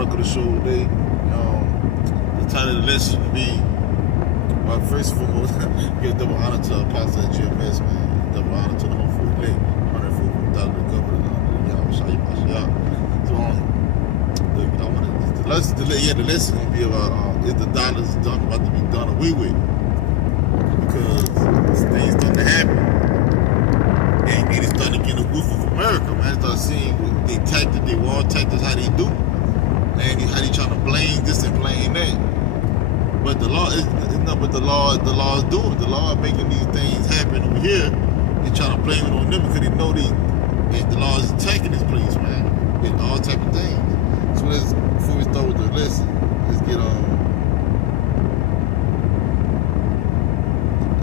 article to show today. The title of the lesson will be, well, first and foremost, give double honor to Apostle at GMS, man. Double honor to the whole food lake. 144,000 to cover the the lesson gonna be about is the dollars about to be done away with, because things starting to happen, and it's starting to get a whiff of America, man. Start seeing what they tactics, they war tactics, how they do, and how they trying to blame this and blame that. But the law is not what the law is doing. The law is making these things happen over here. They trying to blame it on them because they know the law is attacking this place, man. With all type of things. So before we start with the lesson, let's get on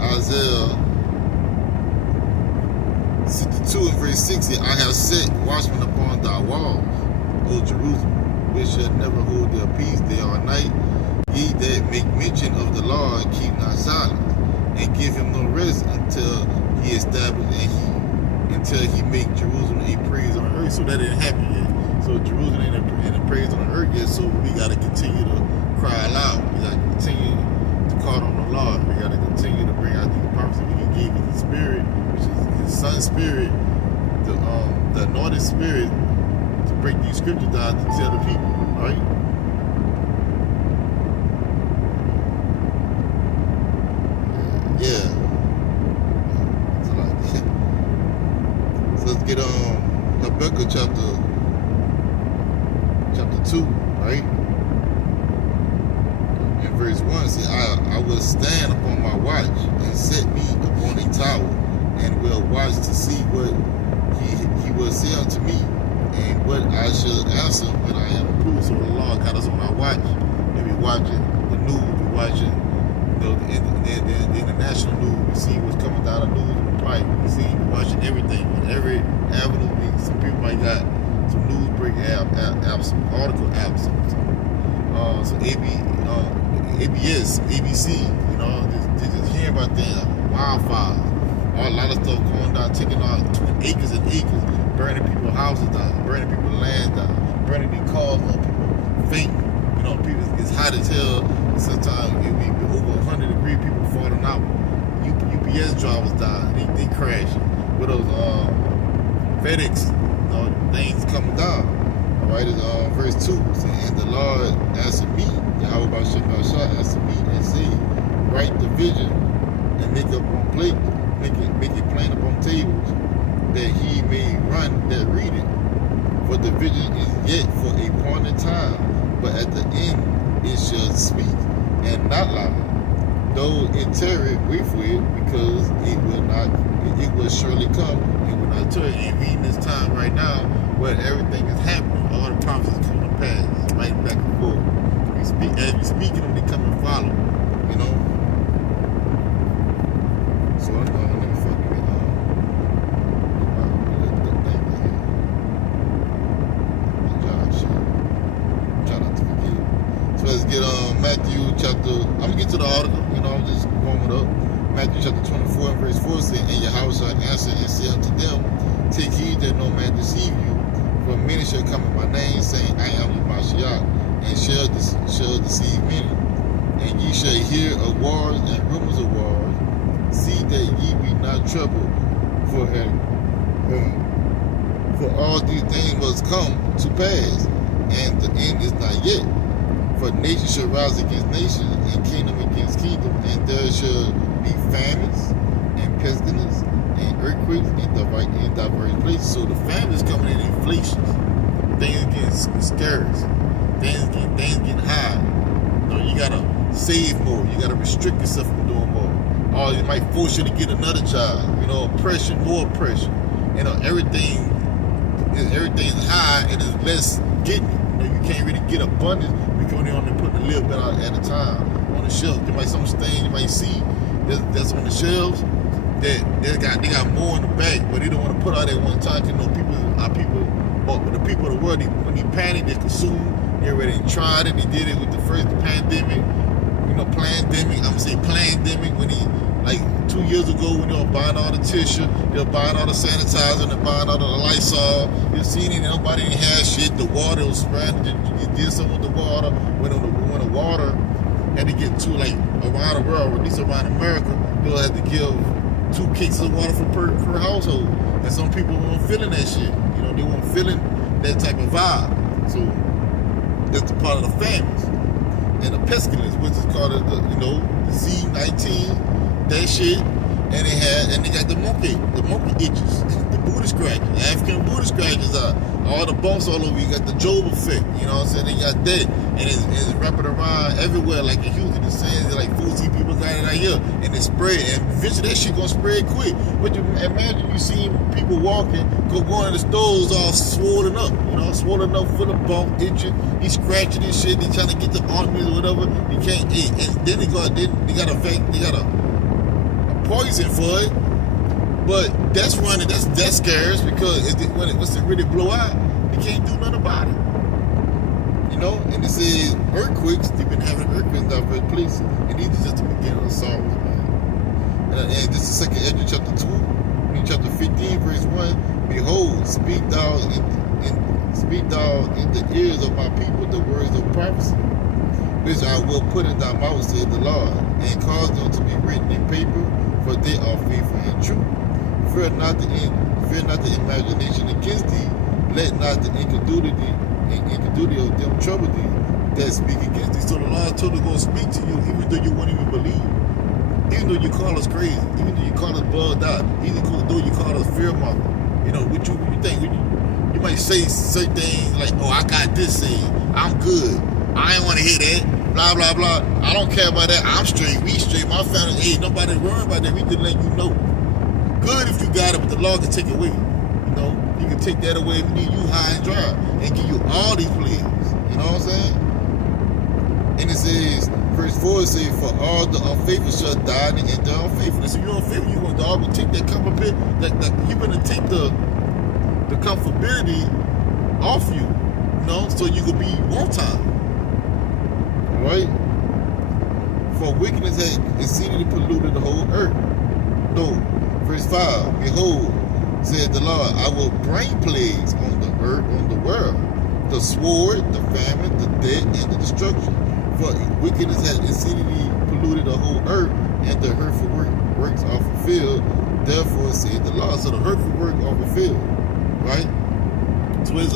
Isaiah 62 and verse 60. I have set watchmen upon thy walls, O Jerusalem, which shall never hold their peace day or night. Ye that make mention of the law and keep not silence, and give him no rest until he establish until he make Jerusalem a praise on the earth. So that didn't happen yet. So Jerusalem ain't a praise on the earth yet. So we got to continue to cry aloud. We got to continue to call on the Lord. We got to continue to bring out these prophecies He gave us the Spirit, which is His Son's Spirit, the anointed Spirit, to break these scriptures down to tell the people, right? Yeah. So let's get Habakkuk chapter 2, right? In verse 1, it says, I will stand upon my watch and set me upon a tower, and will watch to see what he will say unto me, and what I shall answer when I am approved. So the Lord got us on our watch, and we watching the news, we watching the international news, we see what's coming down the news in the pipe, we see, we watching everything, on every avenue. Some people might got some news break apps, some article apps, so ABS, ABC, just hearing about the wildfires, a lot of stuff going down, taking out acres and acres, burning people's houses down, burning people's land down, burning their cars down, people faint, people, it's hot as hell, sometimes it be over 100 degrees, people falling out, UPS drivers die, they crash, with those FedEx, things coming down. Alright, it's verse 2. And the Lord answered me, Yahweh Bashar answered me and said, write the vision and make it on plate, make it plain upon tables, that he may run that read it. For the vision is yet for a appointed time, but at the end it shall speak and not lie. Though it tarry, wait for it, because it will surely come. I tell you, ain't reading this time right now where everything is happening, all the prophecies coming to pass, right back and forth. As we speaking them, they come and follow, So let me fucking get the thing right here. Try not to forget. So let's get Matthew chapter. I'm gonna get to the article. I'm just warming up. Matthew chapter 24 and verse 4 says, and Yahweh shall answer and say unto them, take heed that no man deceive you, for many shall come in my name, saying, I am the Mashiach, and shall deceive many. And ye shall hear of wars and rumors of wars. See that ye be not troubled, for all these things must come to pass, and the end is not yet. For nation shall rise against nation, and kingdom against kingdom, and there shall be famines and pestilence and earthquakes in diverse places. So the famines coming in inflation, things getting scarce, things getting high. You gotta save more. You gotta restrict yourself from doing more. Or it might force you to get another child. Oppression, more oppression. Everything's high and there's less getting. You can't really get abundance because you're only putting a little bit out at a time on the shelf. There might be some things you might see that's on the shelves that they got more in the back, but they don't want to put out at one time. But the people of the world, when they panic, they consume. They already tried it. They did it with the first pandemic. Plandemic. I'm gonna say plandemic when Like 2 years ago when they were buying all the tissue, they were buying all the sanitizer, and they were buying all the Lysol. You seen it, nobody didn't have shit. The water was spreading. You did something with the water. When the water had to get to like around the world, or at least around America, they'll have to give 2 cases of water per household. And some people weren't feeling that shit. You know, they weren't feeling that type of vibe. So that's the part of the famines. And the pestilence, which is called the C-19, that shit. And they got the monkey itches, the booty scratches, the African booty scratches are all the bumps all over. You got the Job effect, you know what I'm saying? They got that, and it's wrapping around everywhere like in Houston. The saying like 14 people got it out here, and it spread, and eventually that shit gonna spread quick. But you imagine you see people walking, going to the stores all swollen up, swollen up, full of bump, itching. He scratching and shit. He trying to get the arteries or whatever. He can't eat, and then they got a poison for it, but that's scarce because once it really blow out, you can't do nothing about it. And it says earthquakes. They've been having earthquakes in diverse places, and these are just the beginning of the sorrows, man. And this is 2 Ezra chapter 2, chapter 15, verse 1. Behold, speak thou in the ears of my people the words of prophecy, which I will put in thy mouth, said the Lord, and cause them to be written in paper, for they are faithful and true. Fear not the imagination against thee. Let not the incredulity of them trouble thee that speak against thee. So the Lord told us to go speak to you, even though you won't even believe. Even though you call us crazy, even though you call us bugged out, even though you call us fearmonger. What you think? You might say certain things like, "Oh, I got this thing. I'm good. I ain't want to hear that. Blah, blah, blah. I don't care about that. I'm straight. We straight. My family, hey, nobody worry about that. We can let you know. Good if you got it, but the law can take it away. You can take that away and leave you high and dry and give you all these plagues. You know what I'm saying? And it says, verse 4 says, for all the unfaithful shall die in the unfaithfulness. If you're unfaithful, you're going to dog will take that comfort, you're going to take the comfortability off you, so you can be one time. Right? For wickedness has exceedingly polluted the whole earth. No. Verse 5, behold, said the Lord, I will bring plagues on the earth, on the world, the sword, the famine, the death, and the destruction. For wickedness has exceedingly polluted the whole earth, and the hurtful works are fulfilled. Therefore said the Lord. So the hurtful works are fulfilled. Right? So let's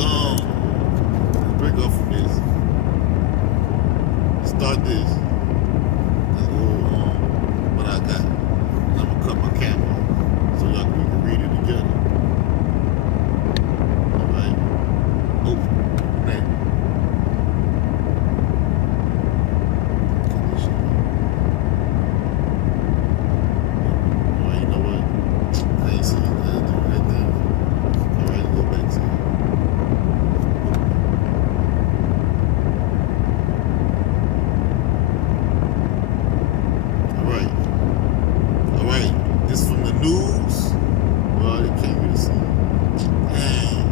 break off from this. Start this. Let's go what I got. I'm gonna cut my camera off so y'all can read it together. Alright. Oh, man. Cut this shit off. Alright, you know what? I ain't seen that right there. Alright, go back to it. This from the news. Well, they can't really see it. Dang.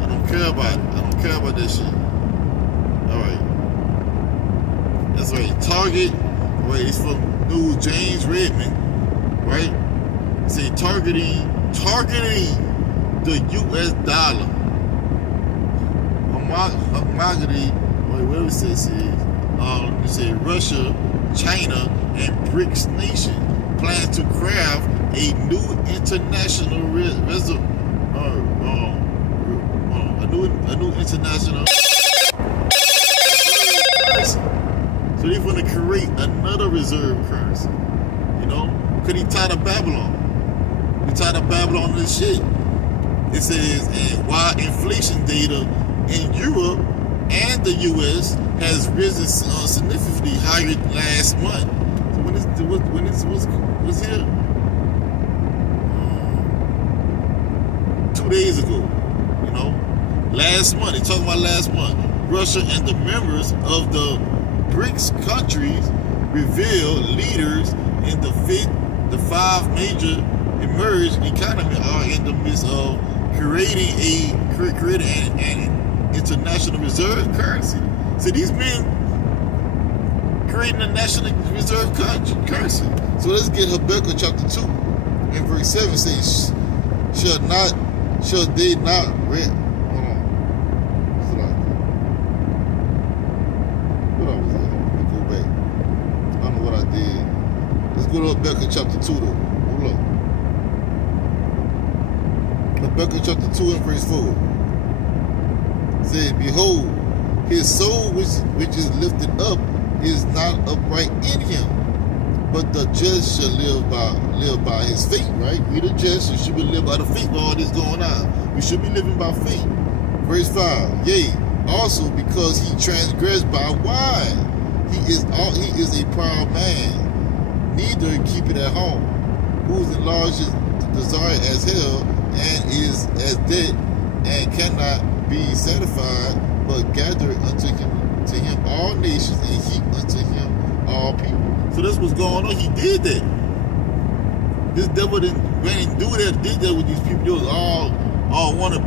I don't care about it. I don't care about that shit. Alright. That's right. Target. Right. It's from news. James Redmond. Right. It say targeting the US dollar. Homogamy. Wait, what does it say? It say Russia, China, and BRICS nation plan to craft a new international international currency. So they're going to create another reserve currency. Could he tie to Babylon? He tied to Babylon to this shit. It says, and while inflation data in Europe and the US has risen significantly higher last month. When this was here 2 days ago, last month. They talking about last month. Russia and the members of the BRICS countries revealed leaders in the 5 major emerging economies are in the midst of creating an international reserve currency. So these men creating a national reserve currency. So let's get Habakkuk chapter 2 and verse 7 says, shall they not rent? Hold on. What I was at? Let me go back. I don't know what I did. Let's go to Habakkuk chapter 2 though. Hold up. Habakkuk chapter 2 and verse 4. It says, behold, his soul which is lifted up is not upright in him, but the just shall live by his faith, right? We the just, you should be living by the faith while all this going on. We should be living by faith. Verse 5, yea, also because he transgressed by wine, he is a proud man, neither keep it at home, whose enlarged his desire as hell, and is as dead, and cannot be satisfied, but gather unto him all nations, and heap unto him all people. So that's what's going on. He did that. This devil didn't do that. Did that with these people. They was all want to,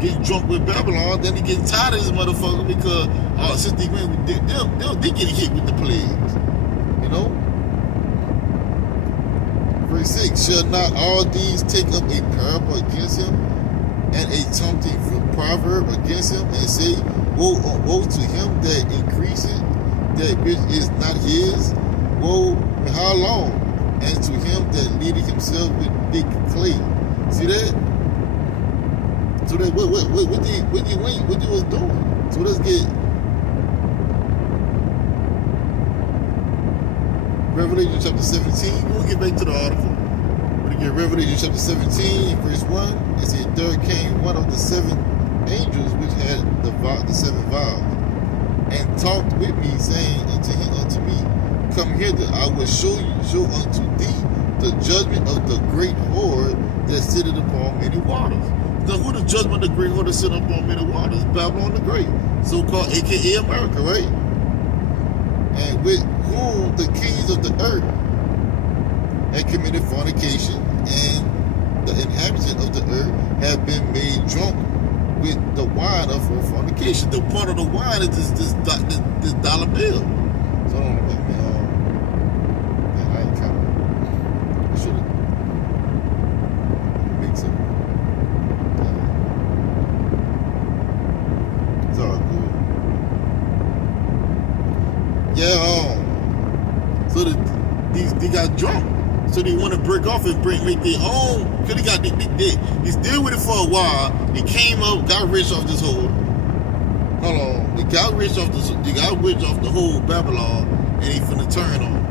get drunk with Babylon. Then he get tired of this motherfucker because since they went with they get hit with the plagues. Verse 6: shall not all these take up a parable against him, and a tempting proverb against him, and say, woe to him that increaseth, that which is not his? Woe, how long? And to him that leadeth himself with thick clay. See that? So that what they was doing. So let's get Revelation chapter 17. We'll get back to the article. We'll get Revelation chapter 17, verse 1. It said, there came one of the seven angels which had the seven vials, and talked with me, saying unto me, come hither, I will show unto thee the judgment of the great whore that sitteth upon many waters. Now, who the judgment of the great whore that sitteth upon many waters? Babylon the Great, so-called AKA America, right? And with whom the kings of the earth had committed fornication, and the inhabitants of the earth have been made drunk with the wine of her fornication. The part of the wine is this dollar bill. So I don't know about me. I ain't kind of. I should have made some. It's all good. Yeah. So they got drunk. So they want to break off and make their own. Cause they still with it for a while. They came up, got rich off this whole. Hold on. They got rich off the whole Babylon, and they finna turn on.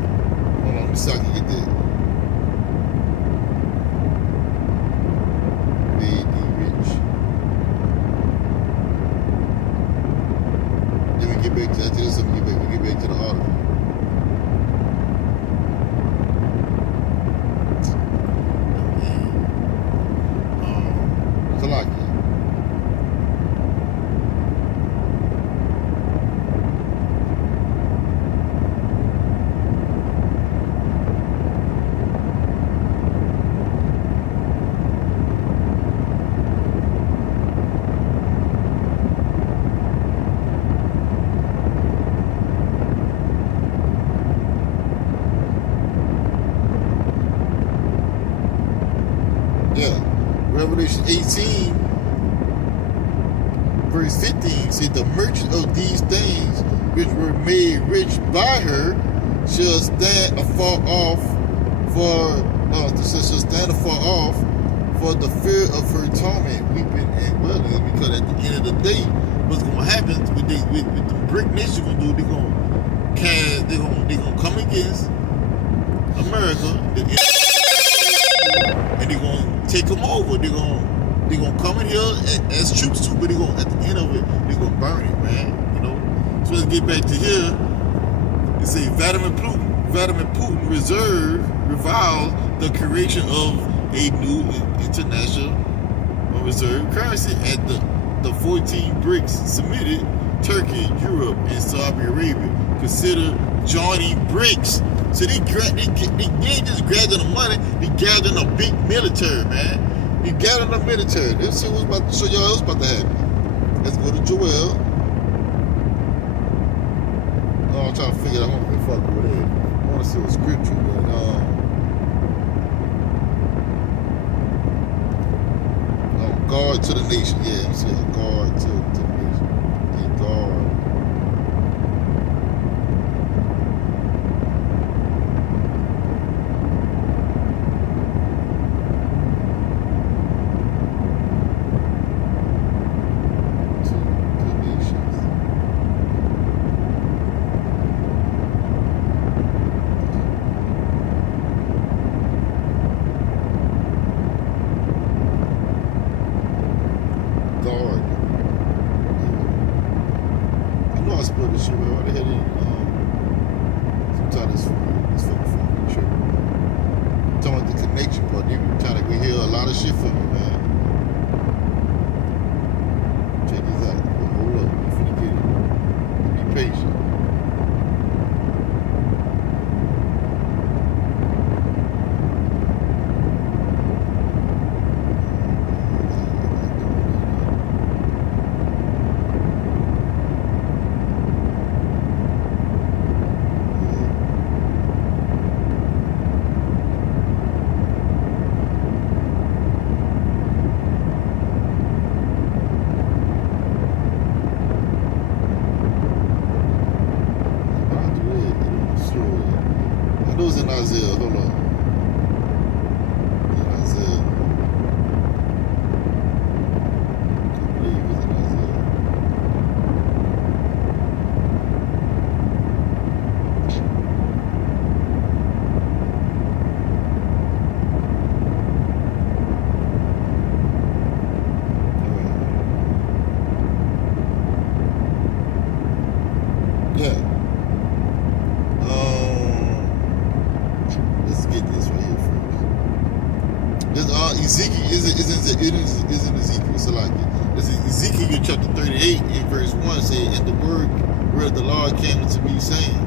Hold on, let me see if I can get that. Made me rich. Then we get back to this. We get back to the article. Revelation 18, verse 15 said, the merchant of these things which were made rich by her shall stand afar off for the fear of her torment, weeping and wailing, because at the end of the day, what's going to happen with the BRIC nation going to do? They're going to come against America, and they're going to take them over. They're going to come in here as troops too, but they're going, at the end of it, they're going to burn it, man. So let's get back to here. It says Vladimir Putin reviles the creation of a new international reserve currency at the 14 BRICS submitted. Turkey, Europe, and Saudi Arabia consider joining BRICS. So they ain't just gathering the money, they gathering a big military, man. They gathering the military. Let's see what's about to show y'all what's about to happen. Let's go to Joel. Oh, I'm trying to see it. I want to fuck with it. I want to see what scripture, but guard to the nation. Yeah, I'm saying guard to the nation. And guard. Shit, why the hell sometimes it's fucking trip. Talking about the connection part, they be trying to hear a lot of shit from me, man. Check this out. Hold up, I'm finna get it. Be patient. It was in Isaiah, hold on. In Isaiah. I believe it was in Isaiah. Yeah. Let's get this right here first. This Ezekiel isn't Ezekiel. So like this is Ezekiel chapter 38 in verse 1 say, and the word of the Lord came unto me saying,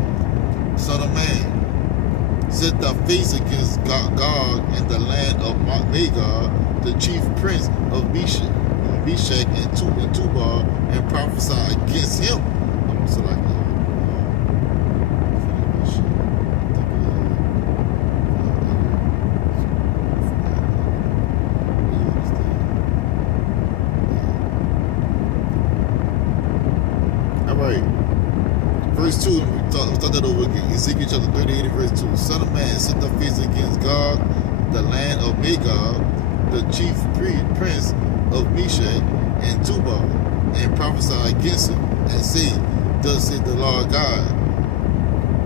Son of man, set thy face against God and the land of Magog, the chief prince of Meshach and Tubal, and prophesy against him. I'm gonna select that. Alright. Verse 2, we start that over again. Ezekiel chapter 38 verse 2. Son of man, set thy face against God, the land of Magog, the chief prince of Meshach and Tubal, and prophesy against him, and say, thus saith the Lord God,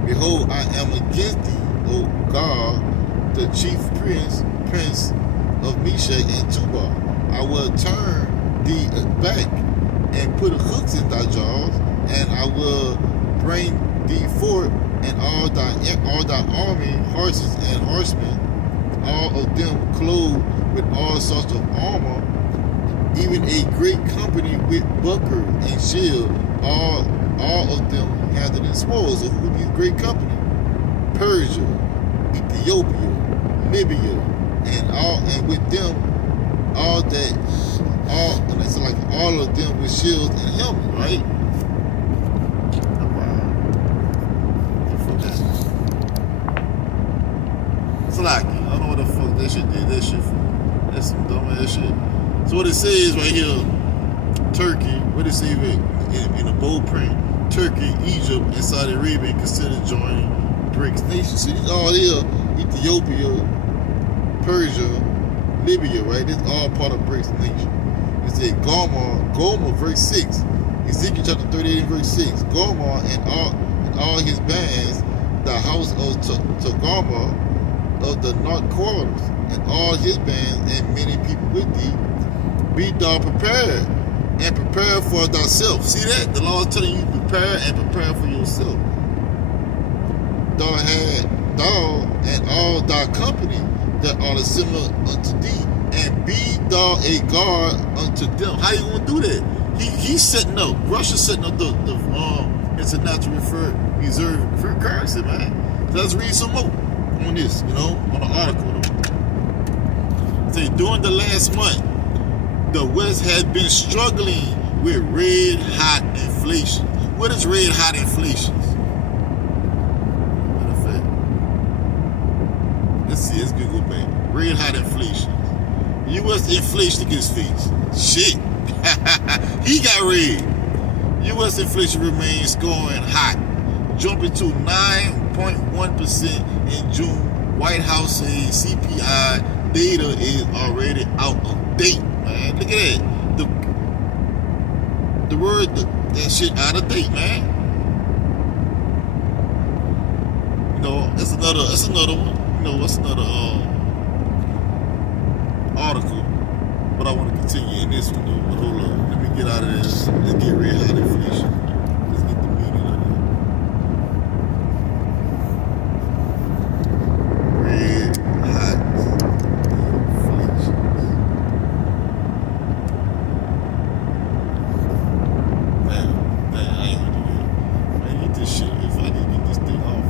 behold, I am against thee, O God, the chief prince of Meshach and Tubal. I will turn thee back and put hooks in thy jaws, and I will bring thee forth, and all thy army, horses and horsemen, all of them clothed with all sorts of armor, even a great company with buckler and shield, all of them handling spoils. So who would be a great company? Persia, Ethiopia, Libya, and with them and it's like all of them with shields and helmets, right? It's like, I don't know what the fuck that shit did. That shit, that's some dumb ass shit. So what it says right here, Turkey, what it say in a bold print, Turkey, Egypt, and Saudi Arabia consider joining BRICS nations. So these all here, Ethiopia, Persia, Libya, right? This all part of BRICS nation. It said Gomer, verse 6. Ezekiel chapter 38, verse 6. Gomer and all his bands, the house of Togarmah of the north quarters, and all his bands, and many people with thee, be thou prepared, and prepare for thyself. See that? The Lord is telling you prepare for yourself. Thou and all thy company that are similar unto thee, and be thou a guard unto them. How you gonna do that? He's setting up. Russia's setting up the international reserve currency, man. So let's read some more on this, on the article. Say during the last month, the West has been struggling with red hot inflation. What is red hot inflation? red hot inflation. U.S. inflation against face. Shit. He got red. U.S. inflation remains scoring hot, jumping to 9.1% in June. White House says CPI data is already out of date, man. Look at that. That shit out of date, man. You know, that's another one. You know, that's another article. But I want to continue in this one though. But hold on. Let me get out of this. Let's get red hot inflation. Let's get the meaning of it. Red hot inflation. Man, I ain't gonna do that. Man, get this shit. If I need to get this thing off.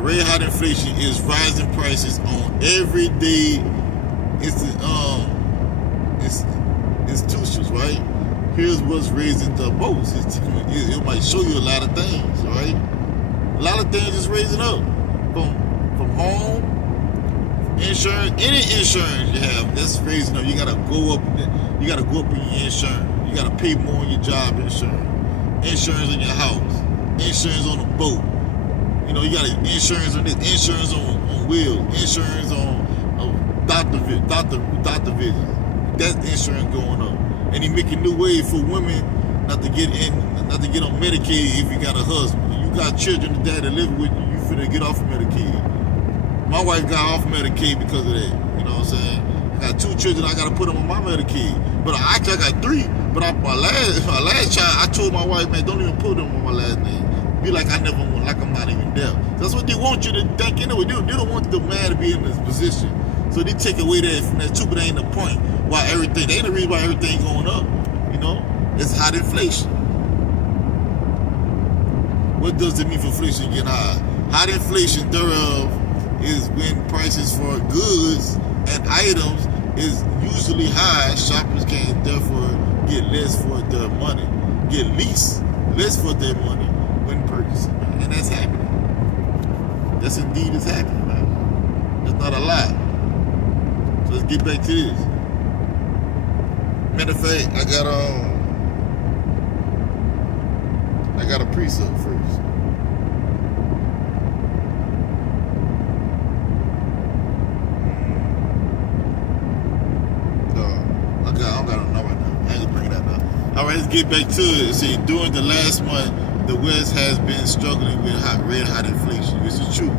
Red hot inflation is rising prices on everyday institutions, right? Here's what's raising the most. It might show you a lot of things, right? A lot of things is raising up. From home, insurance, any insurance you have, that's raising up. You gotta go up in your insurance. You gotta pay more on your job insurance. Insurance on your house. Insurance on a boat. You know, you got insurance on this, insurance on wheels, insurance on doctor visits. That's insurance going up. And he making new ways for women not to get on Medicaid if you got a husband. You got children and dad that live with you, you finna get off of Medicaid. My wife got off Medicaid because of that. You know what I'm saying? I got 2 children, I gotta put them on my Medicaid. But I got 3. But my last child, I told my wife, man, don't even put them on my last name. Be like I never want, like I'm not even there. That's what they want you to think anyway. They don't want the man to be in this position. So they take away that from that too, but that ain't the point. Why everything, they ain't the reason why everything going up. You know? It's hot inflation. What does it mean for inflation getting high? Hot inflation thereof is when prices for goods and items is usually high. Shoppers can therefore get less for their money. Get less for their money when purchasing, man. And that's happening. That's indeed is happening, man. That's not a lie. So let's get back to this. Matter of fact, I got a precept first. I don't got it right now. I ain't gonna bring it up now. All right, let's get back to it. See, during the last month, the West has been struggling with red hot inflation. This is true.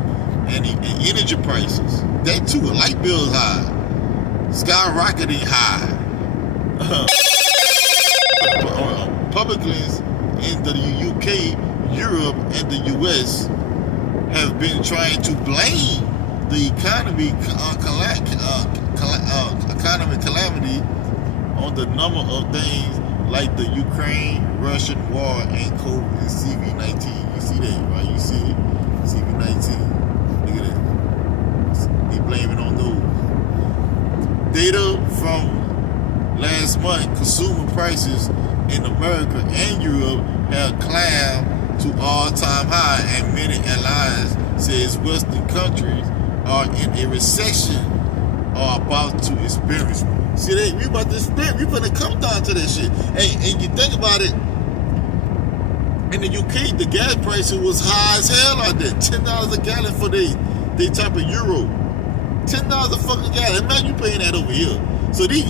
And energy prices, that too, light bills high, skyrocketing high. Publicans in the UK, Europe, and the US have been trying to blame the economy calamity on the number of things like the Ukraine-Russian war and COVID and CV-19. You see that, right? You see it? CV-19. Look at that. They blame it on those. Data from last month, consumer prices in America and Europe have climbed to all-time high, and many allies says Western countries are in a recession or about to experience one. See, we about to experience, we gonna come down to that shit. Hey, and you think about it, in the UK, the gas prices was high as hell out there. $10 a gallon for they type of euro. $10 a fucking gallon. Imagine you paying that over here. So the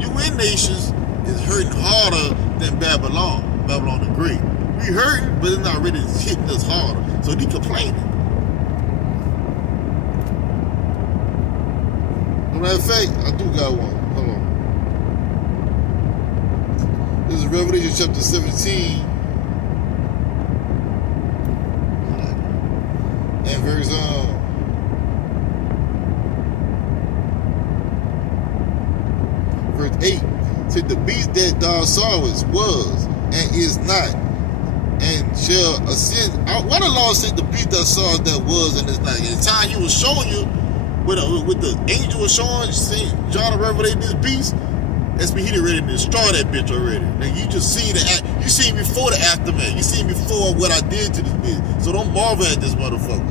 UN nations is hurting harder than Babylon the Great. We hurting, but it's not really hitting us harder. So they complaining. As a matter of fact, I do got one. Hold on. Revelation chapter 17 and verse verse 8 said, the beast that thou sawest was and is not, and shall ascend out. Why the Lord said the beast that saw that was and is not? At the time he was showing you, with the angel was showing John revelating this beast, that's when he done ready to destroy that bitch already. Now you just seen you seen before the aftermath. You seen before what I did to this beast. So don't marvel at this motherfucker.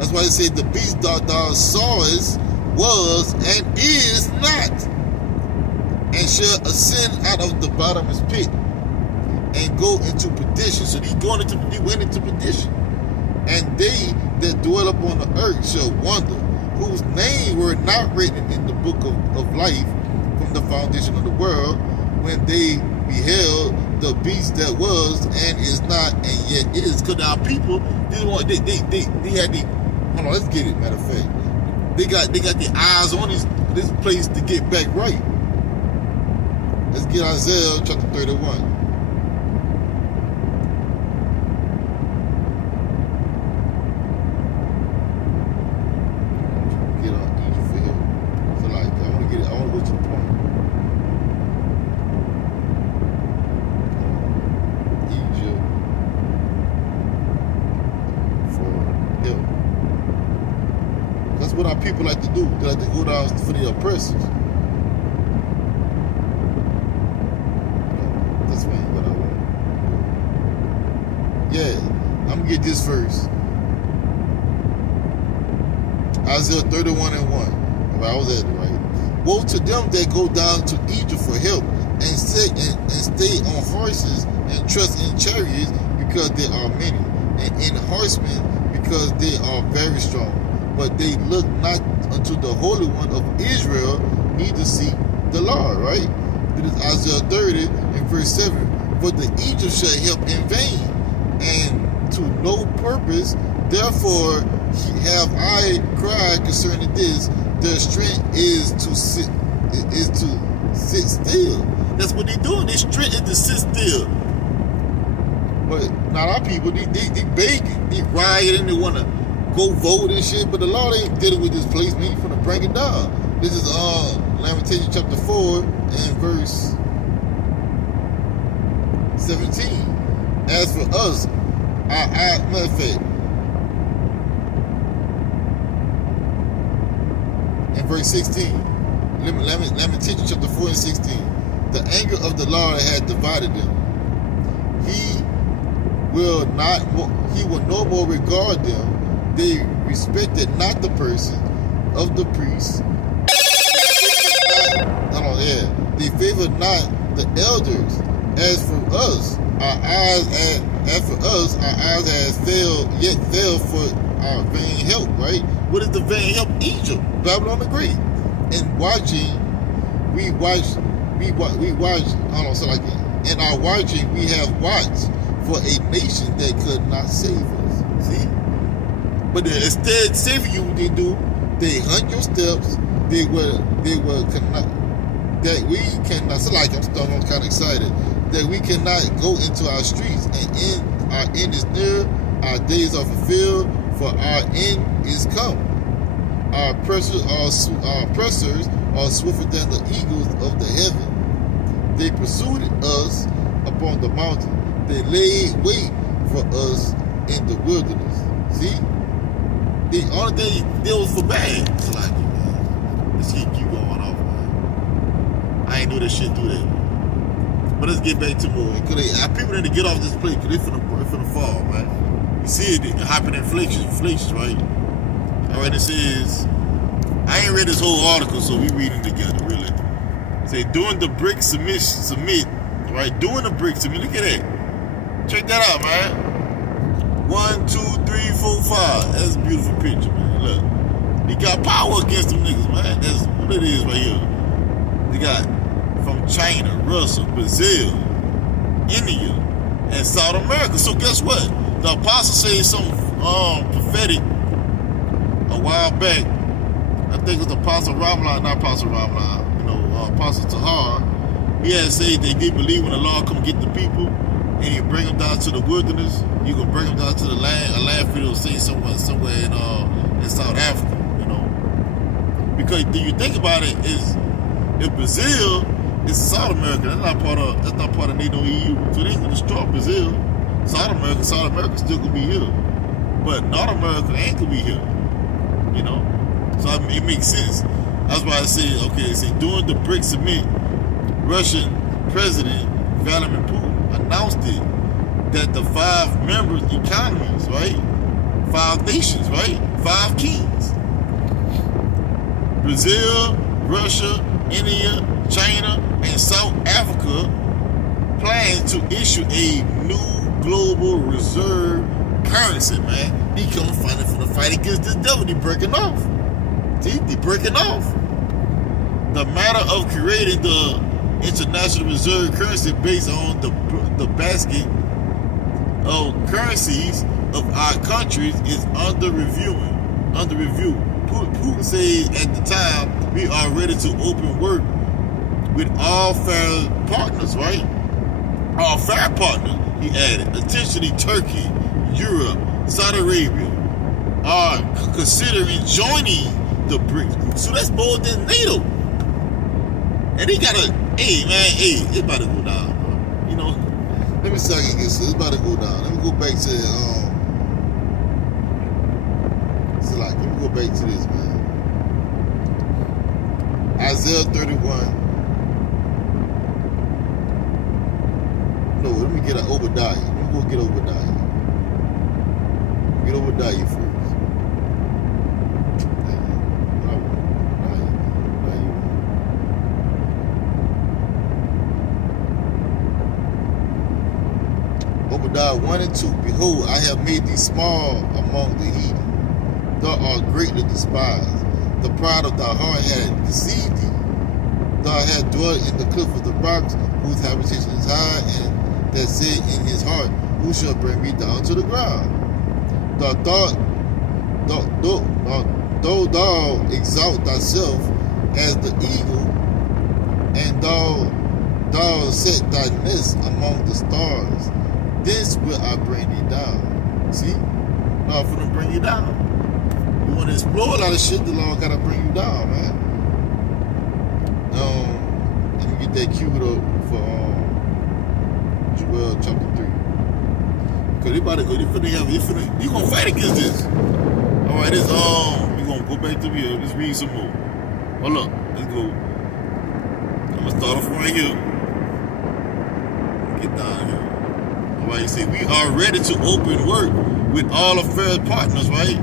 That's why he said the beast that thou sawest was and is not, and shall ascend out of the bottomless pit and go into perdition. So he went into perdition. And they that dwell upon the earth shall wonder, whose names were not written in the book of life from the foundation of the world, when they beheld the beast that was and is not and yet is. Because our people, they had the, hold on, let's get it, matter of fact. They got their eyes on this place to get back right. Let's get Isaiah chapter 31. Get on Egypt for here. So like, I want to go to the point. Egypt for help. That's what our people like to do. They like to go down for the oppressors. That's what I want. Yeah, I'm gonna get this first. Isaiah 31 and 1. If I was at it right. Woe to them that go down to Egypt for help and stay on horses and trust in chariots because they are many, and in horsemen because they are very strong. But they look not unto the Holy One of Israel, neither seek the Lord, right? It is Isaiah 30 and verse 7. For the Egypt shall help in vain, and to no purpose. Therefore have I cried concerning this. Their strength is to sit still. That's what they doing. Their strength is to sit still. But not our people. They begging, they rioting, they want to go vote and shit. But the Lord ain't dealing with this place, man. He's gonna bring it down. This is Lamentations chapter 4 and verse 17. As for us, matter of fact, in verse 16, Lamentations chapter 4 and 16, the anger of the Lord had divided them. He will no more regard them. They respected not the person of the priest. They favored not the elders. As for us, our eyes fell for our vain help, right? What is the vain help? Egypt, Babylon the Great. And we watch, hold on, so like that. In our watching, we have watched for a nation that could not save us. See? But instead, saving you, what they do, they hunt your steps, they will that we cannot, so like I'm kind of excited, that we cannot go into our streets, and our end is near, our days are fulfilled, for our end is come. Our oppressors are swifter than the eagles of the heaven. They pursued us upon the mountain. They laid wait for us in the wilderness. See? The only thing they was for bad. It's like, man, let's keep going off, man. I ain't know that shit through that. But let's get back to more. Our people need to get off this place because they finna fall, man. You see it, hyperinflation, right? All right, it says, I ain't read this whole article, so we reading together, really. Say, doing the BRICS summit, right? Doing the BRICS summit, look at that. Check that out, man. 1, 2, 3, 4, 5. That's a beautiful picture, man. Look. They got power against them niggas, man. That's what it is right here. They got from China, Russia, Brazil, India, and South America. So guess what? The apostle said something prophetic a while back. I think it was Apostle Ramlan, not Apostle Ramlan, Apostle Tahar. He had said that they believe when the law come get the people, and you bring them down to the wilderness, you can bring them down to the land, a land field, say somewhere in South Africa, you know. Because you think about it, is if Brazil is South America, that's not part of NATO EU, so they can destroy Brazil. South America still gonna be here, but North America ain't gonna be here, you know. So it makes sense. That's why I said, okay, during the BRICS summit, Russian President Vladimir Putin announced it that the 5 members economies, right? 5 nations, right? 5 kings. Brazil, Russia, India, China, and South Africa plan to issue a new global reserve currency, man. They come fighting for the fight against this devil. They breaking off. See, they breaking off. The matter of creating the international reserve currency based on the basket of currencies of our countries is under review. Putin said at the time, we are ready to open work with all fair partners, right? All fair partners, he added. Essentially, Turkey, Europe, Saudi Arabia are considering joining the BRICS group. So that's more than NATO. And they gotta, hey man, it's about to go down, bro. You know, let me see how I can get this. It's about to go down. Let me go back to let me go back to this, man. Isaiah 31. No, let me get an Obadiah. Let me go get Obadiah. Get Obadiah first. Obadiah 1 and 2. Behold, I have made thee small among the heathen. Thou art greatly despised. The pride of thy heart had deceived thee. Thou hast dwelt in the cliff of the rocks, whose habitation is high, and that said in his heart, who shall bring me down to the ground? Though thou exalt thyself as the eagle, and thou set thy nest among the stars, this will I bring thee down. See? No, I'm gonna bring you down. You want to explore a lot of shit, the Lord gotta bring you down, man. Let me get that queued up for Joel chapter 3. Cause they about to go, you gonna fight against this. Alright, we gonna go back to here. Let's read some more. Hold up, let's go. I'm gonna start off right here. Get down here. Alright, you see, we are ready to open work with all affairs partners, right?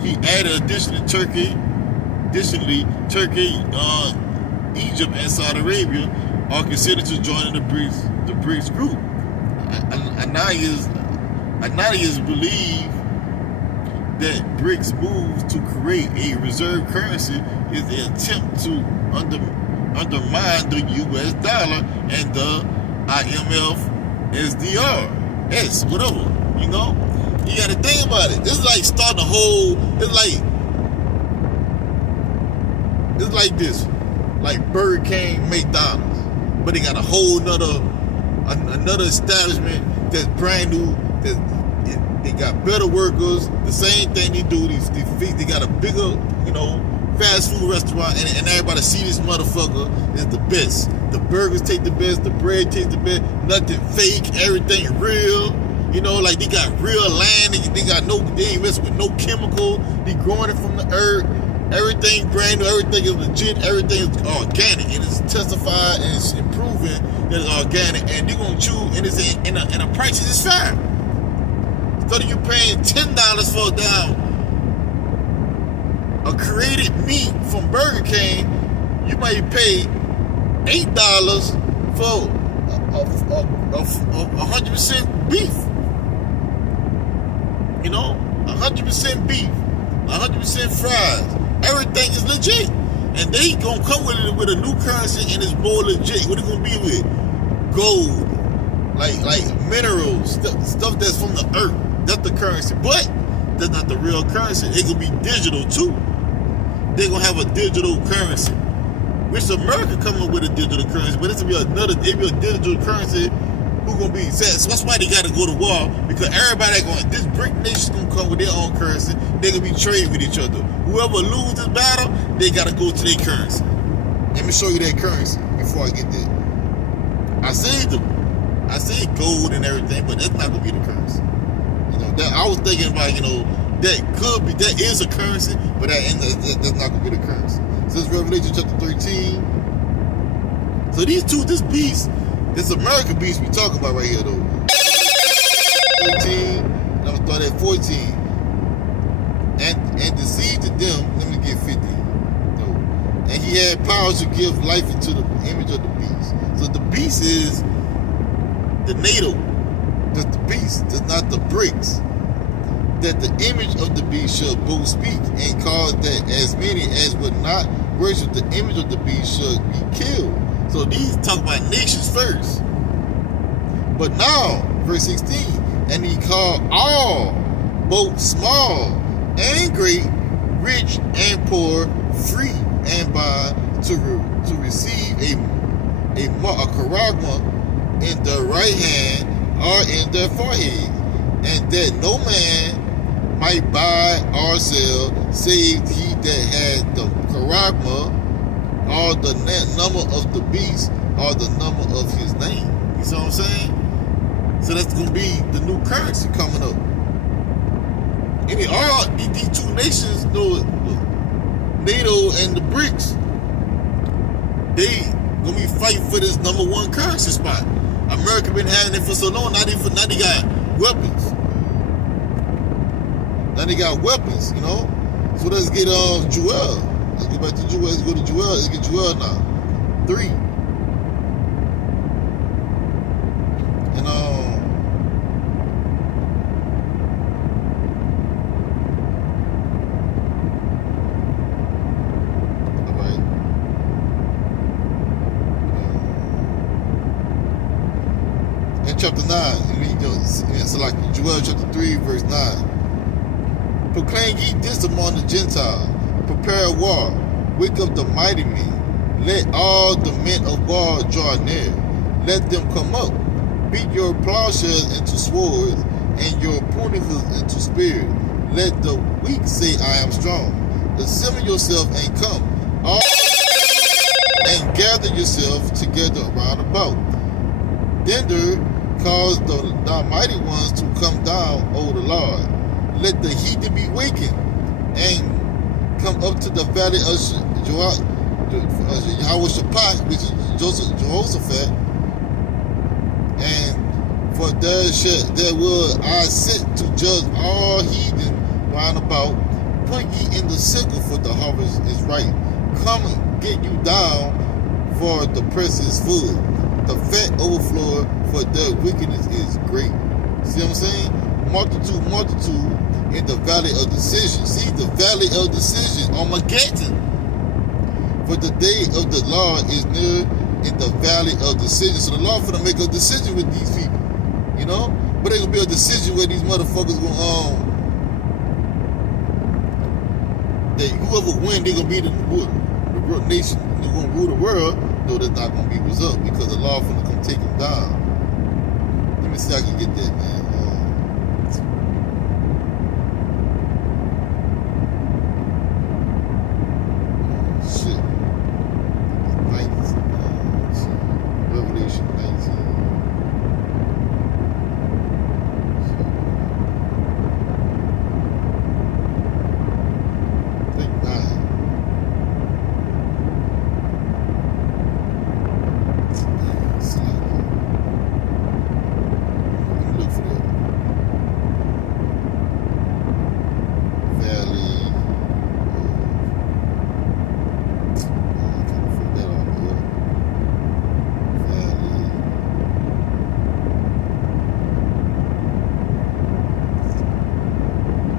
He added additionally Turkey, Egypt, and Saudi Arabia are considered to join the BRICS group. Ananias believe that BRICS moves to create a reserve currency is an attempt to undermine the U.S. dollar and the IMF SDR. S, whatever, you know? You gotta think about it. This is like starting a whole, it's like this. Like Burger King, McDonald's. But they got a whole another establishment that's brand new, they got better workers, the same thing they do, they got a bigger, you know, fast food restaurant, and everybody see this motherfucker is the best. The burgers take the best, the bread tastes the best, nothing fake, everything real. You know, like they got real land, they ain't messing with no chemical, they growing it from the earth, everything brand new, everything is legit, everything is organic, and it's testified and it's improving that it's organic, and they're gonna choose, and it's in a price is fair. Instead of you paying $10 for a created meat from Burger King, you might pay $8 for 100% beef. You know, 100% beef, 100% fries. Everything is legit. And they gonna come with it with a new currency, and it's more legit. What it gonna be with? Gold, like minerals, stuff that's from the earth. That's the currency. But that's not the real currency. It gonna be digital too. They're gonna have a digital currency. which America coming up with a digital currency, but it's gonna be a digital currency who gonna be set. So that's why they gotta go to war, because everybody this BRIC nation's gonna come with their own currency. They gonna be trading with each other. Whoever loses this battle, they gotta go to their currency. Let me show you that currency before I get there. I see gold and everything, but that's not gonna be the currency. You know, that I was thinking about, you know, that is a currency, but that's not gonna be the currency. So it's Revelation chapter 13. So this beast, this American beast we talking about right here though. 13, and I'm gonna start at 14. And deceived to them, let me get 50. No. And he had power to give life into the image of the beast. So the beast is the NATO. That's the beast. That's not the BRICS. That the image of the beast should both speak and cause that as many as would not worship the image of the beast should be killed. So these talk about nations first. But now, verse 16, and he called all, both small and great, rich and poor, free and bond, to receive a charagma in their right hand or in their forehead, and that no man might buy or sell, save he that had the charagma, or the number of the beast, or the number of his name. You see what I'm saying? So that's going to be the new currency coming up. And all these two nations, NATO and the BRICS, they going to be fighting for this number one currency spot. America been having it for so long. Now they got weapons. Now they got weapons, you know. So let's get Joel. Let's go back to Joel. Let's go to Joel. Let's get Joel now. 3. And all right. In chapter 9, so like Joel chapter 3, verse 9. Proclaim ye this among the Gentiles. Prepare a war. Wake up the mighty men. Let all the men of war draw near. Let them come up. Beat your plowshares into swords, and your pruning hooks into spears. Let the weak say, I am strong. Assemble yourself and come. All and gather yourself together round about. Then there cause the mighty ones to come down, O the Lord. Let the heathen be wakened, and come up to the valley of Jehoshaphat, which is Jehoshaphat, and for there will I sit to judge all heathen round about. Put ye in the sickle, for the harvest is ripe. Come and get you down, for the press is full. The fat overflow, for their wickedness is great. See what I'm saying? Multitude in the valley of decision. See, the valley of decision, Armageddon. For the day of the Lord is near in the valley of decision. So the Lord finna make a decision with these people, you know. But it's gonna be a decision where these motherfuckers gonna that whoever win, they gonna be the nation. They're gonna rule the world. No, that's not gonna be result, because the Lord finna come take them down. Let me see if I can get that, man. Revelation 19. I think 9. Let me look for that. Valley. I'm trying to put that on here.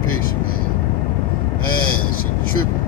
Patient, man. Man, she tripping.